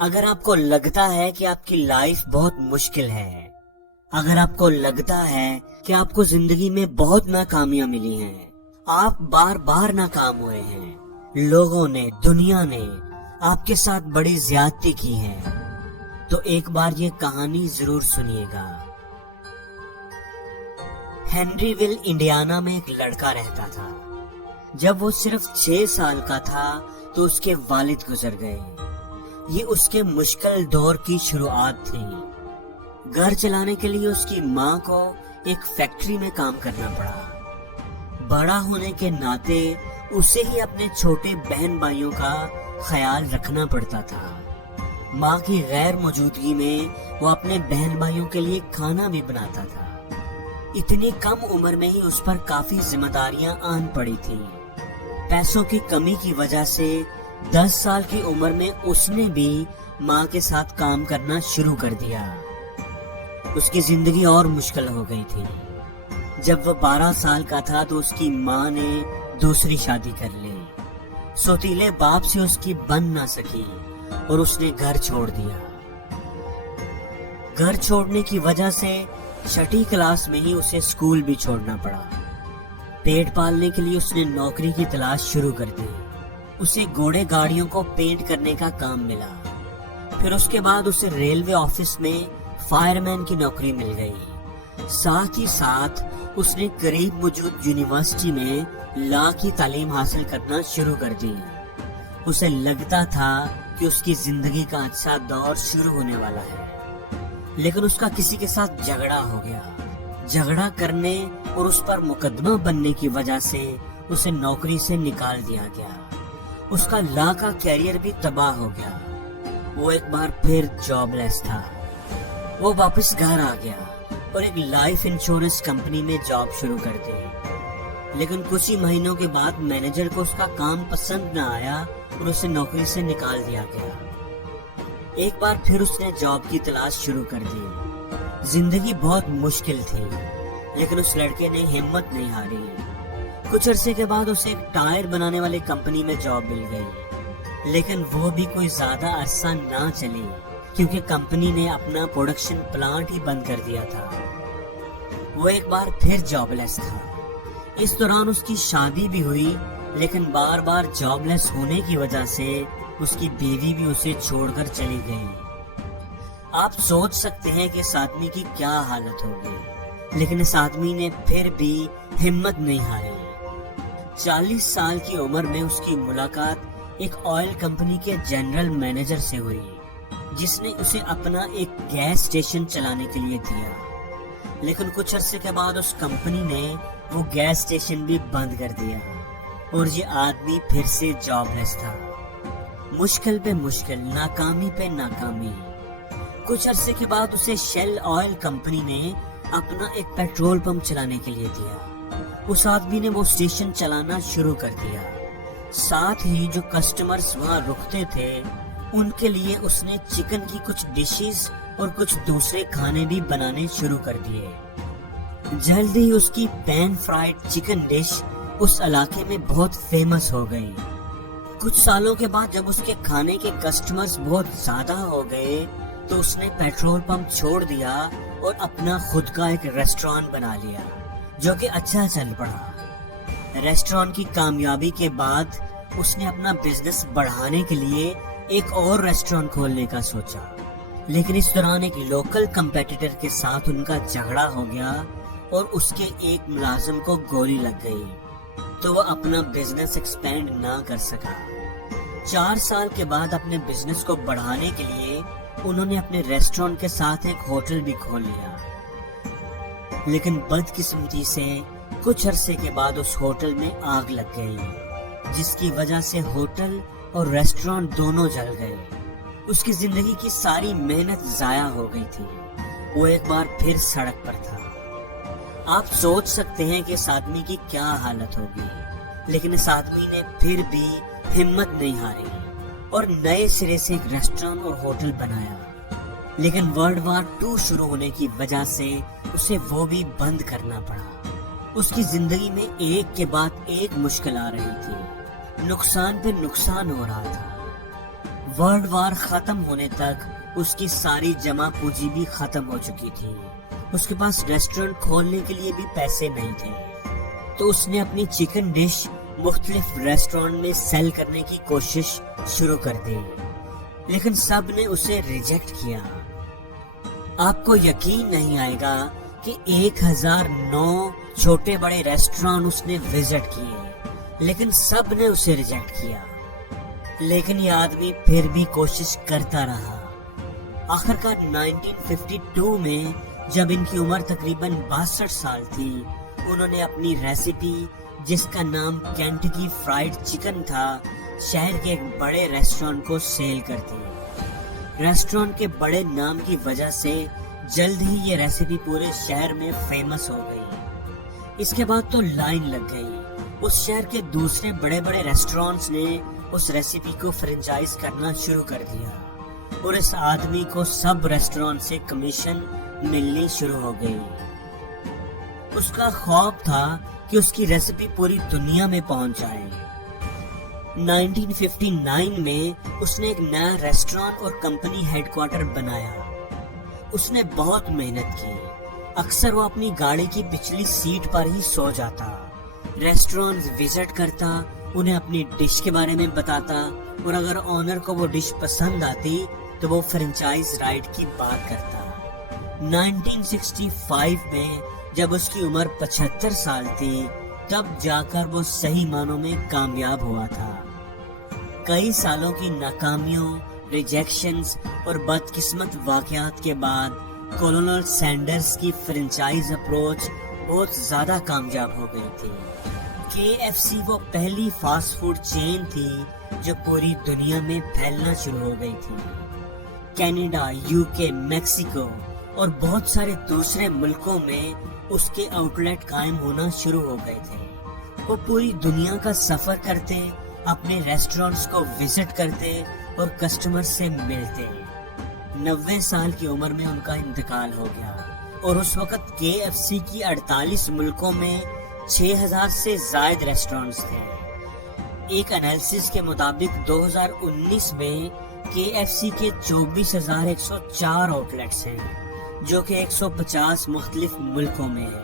اگر آپ کو لگتا ہے کہ آپ کی لائف بہت مشکل ہے، اگر آپ کو لگتا ہے کہ آپ کو زندگی میں بہت ناکامیاں ملی ہیں، آپ بار بار ناکام ہوئے ہیں، لوگوں نے، دنیا نے آپ کے ساتھ بڑی زیادتی کی ہے، تو ایک بار یہ کہانی ضرور سنیے گا۔ ہنری ویل انڈیانا میں ایک لڑکا رہتا تھا۔ جب وہ صرف 6 سال کا تھا تو اس کے والد گزر گئے۔ یہ اس کے مشکل دور کی شروعات تھی۔ گھر چلانے کے لیے اس کی ماں کو ایک فیکٹری میں کام کرنا پڑا۔ بڑا ہونے کے ناطے اسے ہی اپنے چھوٹے بہن بھائیوں کا خیال رکھنا پڑتا تھا۔ ماں کی غیر موجودگی میں وہ اپنے بہن بھائیوں کے لیے کھانا بھی بناتا تھا۔ اتنی کم عمر میں ہی اس پر کافی ذمہ داریاں آن پڑی تھی۔ پیسوں کی کمی کی وجہ سے 10 سال کی عمر میں اس نے بھی ماں کے ساتھ کام کرنا شروع کر دیا۔ اس کی زندگی اور مشکل ہو گئی تھی۔ جب وہ 12 سال کا تھا تو اس کی ماں نے دوسری شادی کر لی۔ سوتیلے باپ سے اس کی بن نہ سکی اور اس نے گھر چھوڑ دیا۔ گھر چھوڑنے کی وجہ سے 6ٹھی کلاس میں ہی اسے اسکول بھی چھوڑنا پڑا۔ پیٹ پالنے کے لیے اس نے نوکری کی تلاش شروع کر دی۔ اسے گھوڑے گاڑیوں کو پینٹ کرنے کا کام ملا۔ پھر اس کے بعد اسے ریلوے آفس میں فائر مین کی نوکری مل گئی۔ ساتھ ہی ساتھ اس نے قریب موجود یونیورسٹی میں لا کی تعلیم حاصل کرنا شروع کر دی۔ اسے لگتا تھا کہ اس کی زندگی کا اچھا دور شروع ہونے والا ہے، لیکن اس کا کسی کے ساتھ جھگڑا ہو گیا۔ جھگڑا کرنے اور اس پر مقدمہ بننے کی وجہ سے اسے نوکری سے نکال دیا گیا۔ اس کا لا کا کیریئر بھی تباہ ہو گیا۔ وہ ایک بار پھر جاب لیس تھا۔ وہ واپس گھر آ گیا اور ایک لائف انشورنس کمپنی میں جاب شروع کر دی، لیکن کچھ ہی مہینوں کے بعد مینیجر کو اس کا کام پسند نہ آیا اور اسے نوکری سے نکال دیا گیا۔ ایک بار پھر اس نے جاب کی تلاش شروع کر دی۔ زندگی بہت مشکل تھی، لیکن اس لڑکے نے ہمت نہیں ہاری۔ کچھ عرصے کے بعد اسے ایک ٹائر بنانے والی کمپنی میں جاب مل گئی، لیکن وہ بھی کوئی زیادہ عرصہ نہ چلی کیونکہ کمپنی نے اپنا پروڈکشن پلانٹ ہی بند کر دیا تھا۔ وہ ایک بار پھر جاب لیس تھا۔ اس دوران اس کی شادی بھی ہوئی، لیکن بار بار جاب لیس ہونے کی وجہ سے اس کی بیوی بھی اسے چھوڑ کر چلی گئی۔ آپ سوچ سکتے ہیں کہ اس آدمی کی کیا حالت ہوگی، لیکن اس آدمی نے پھر بھی ہمت نہیں ہاری۔ 40 سال کی عمر میں اس کی ملاقات ایک آئل کمپنی کے جنرل مینیجر سے ہوئی، جس نے اسے اپنا ایک گیس اسٹیشن چلانے کے لیے دیا، لیکن کچھ عرصے کے بعد اس کمپنی نے وہ گیس اسٹیشن بھی بند کر دیا اور یہ آدمی پھر سے جاب لیس تھا۔ مشکل پہ مشکل، ناکامی پہ ناکامی۔ کچھ عرصے کے بعد اسے شیل آئل کمپنی نے اپنا ایک پیٹرول پمپ چلانے کے لیے دیا۔ اس آدمی نے وہ اسٹیشن چلانا شروع کر دیا۔ ساتھ ہی جو کسٹمرز وہاں رکتے تھے ان کے لیے اس نے چکن کی کچھ ڈشز اور کچھ دوسرے کھانے بھی بنانے شروع کر دیے۔ جلد ہی اس کی پین فرائیڈ چکن ڈش اس علاقے میں بہت فیمس ہو گئی۔ کچھ سالوں کے بعد جب اس کے کھانے کے کسٹمرز بہت زیادہ ہو گئے تو اس نے پیٹرول پمپ چھوڑ دیا اور اپنا خود کا ایک ریسٹورانٹ بنا لیا، جو کہ اچھا چل پڑا۔ ریسٹورانٹ کی کامیابی کے بعد اس نے اپنا بزنس بڑھانے کے لیے ایک اور ریسٹورانٹ کھولنے کا سوچا، لیکن اس دوران ایک لوکل کمپیٹیٹر کے ساتھ ان کا جھگڑا ہو گیا اور اس کے ایک ملازم کو گولی لگ گئی، تو وہ اپنا بزنس ایکسپینڈ نہ کر سکا۔ 4 سال کے بعد اپنے بزنس کو بڑھانے کے لیے انہوں نے اپنے ریسٹورانٹ کے ساتھ ایک ہوٹل بھی کھول لیا، لیکن بدقسمتی سے کچھ عرصے کے بعد اس ہوٹل میں آگ لگ گئی، جس کی وجہ سے ہوٹل اور ریسٹورانٹ دونوں جل گئے۔ اس کی زندگی کی ساری محنت ضائع ہو گئی تھی۔ وہ ایک بار پھر سڑک پر تھا۔ آپ سوچ سکتے ہیں کہ اس آدمی کی کیا حالت ہوگی، لیکن اس آدمی نے پھر بھی ہمت نہیں ہاری اور نئے سرے سے ایک ریسٹورانٹ اور ہوٹل بنایا، لیکن ورلڈ وار 2 شروع ہونے کی وجہ سے اسے وہ بھی بند کرنا پڑا۔ اس کی زندگی میں ایک کے بعد ایک مشکل آ رہی تھی، نقصان پہ نقصان ہو رہا تھا۔ ورلڈ وار ختم ہونے تک اس کی ساری جمع پونجی بھی ختم ہو چکی تھی. اس کے پاس ریسٹورنٹ کھولنے کے لیے بھی پیسے نہیں تھے. تو اس نے اپنی چکن ڈش مختلف ریسٹورنٹ میں سیل کرنے کی کوشش شروع کر دی، لیکن سب نے اسے ریجیکٹ کیا. آپ کو یقین نہیں آئے گا کہ 1009 چھوٹے بڑے ریسٹورانٹ اس نے وزٹ کیے، لیکن سب نے اسے ریجیکٹ کیا. لیکن یہ آدمی پھر بھی کوشش کرتا رہا. آخرکار 1952 میں جب ان کی عمر تقریباً 62 سال تھی، انہوں نے اپنی ریسیپی جس کا نام کینٹکی فرائیڈ چکن تھا شہر کے ایک بڑے ریسٹورانٹ کو سیل کر دی. ریسٹورانٹ کے بڑے نام کی وجہ سے جلد ہی یہ ریسیپی پورے شہر میں فیمس ہو گئی. اس کے بعد تو لائن لگ گئی. اس شہر کے دوسرے بڑے بڑے ریسٹورانٹس نے اس ریسیپی کو فرنچائز کرنا شروع کر دیا اور اس آدمی کو سب ریسٹورانٹ سے کمیشن ملنی شروع ہو گئی. اس کا خواب تھا کہ اس کی ریسیپی پوری دنیا میں پہنچ جائے. 1959 میں اس نے ایک نیا ریسٹورانٹ اور کمپنی ہیڈ کوارٹر بنایا. اس نے بہت محنت کی. اکثر وہ اپنی گاڑی کی پچھلی سیٹ پر ہی سو جاتا، ریسٹورانٹ وزٹ کرتا، انہیں اپنی ڈش کے بارے میں بتاتا، اور اگر آنر کو وہ ڈش پسند آتی تو وہ فرنچائز رائٹ کی بات کرتا. 1965 میں جب اس کی عمر 75 سال تھی تب جا کر وہ صحیح معنوں میں کامیاب ہوا تھا. کئی سالوں کی ناکامیوں، ریجیکشنز اور بدقسمت واقعات کے بعد کولونل سینڈرز کی فرنچائز اپروچ بہت زیادہ کامیاب ہو گئی تھی. KFC وہ پہلی فاسٹ فوڈ چین تھی جو پوری دنیا میں پھیلنا شروع ہو گئی تھی. کینیڈا، UK، میکسیکو اور بہت سارے دوسرے ملکوں میں اس کے آؤٹ لیٹ قائم ہونا شروع ہو گئے تھے. وہ پوری دنیا کا سفر کرتے، اپنے ریسٹورانٹس کو وزٹ کرتے اور کسٹمر سے ملتے. 90 سال کی عمر میں ان کا انتقال ہو گیا اور اس وقت KFC کی 48 ملکوں میں 6000 سے زائد ریسٹورانٹس تھے. ایک انالیسس کے مطابق 2019 میں KFC کے 24,104 آؤٹ لیٹس ہیں جو کہ 150 مختلف ملکوں میں ہے.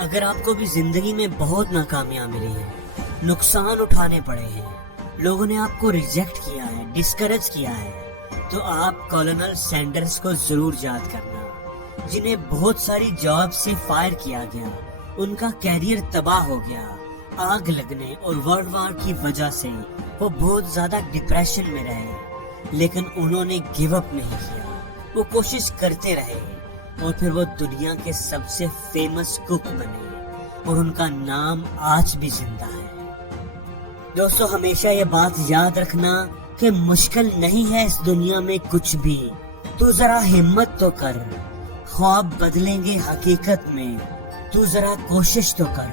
اگر آپ کو بھی زندگی میں بہت ناکامیاں ملی ہیں، نقصان اٹھانے پڑے ہیں، لوگوں نے آپ کو ریجیکٹ کیا ہے، ڈسکریج کیا ہے، تو آپ کولونل سینڈرز کو ضرور یاد کرنا، جنہیں بہت ساری جاب سے فائر کیا گیا، ان کا کیریئر تباہ ہو گیا. آگ لگنے اور ورلڈ وار کی وجہ سے وہ بہت زیادہ ڈپریشن میں رہے، لیکن انہوں نے گیو اپ نہیں کیا. وہ کوشش کرتے رہے اور پھر وہ دنیا کے سب سے فیمس کک بنے اور ان کا نام آج بھی زندہ ہے. دوستو، ہمیشہ یہ بات یاد رکھنا کہ مشکل نہیں ہے اس دنیا میں کچھ بھی. تو ذرا ہمت تو کر، خواب بدلیں گے حقیقت میں. تو ذرا کوشش تو کر.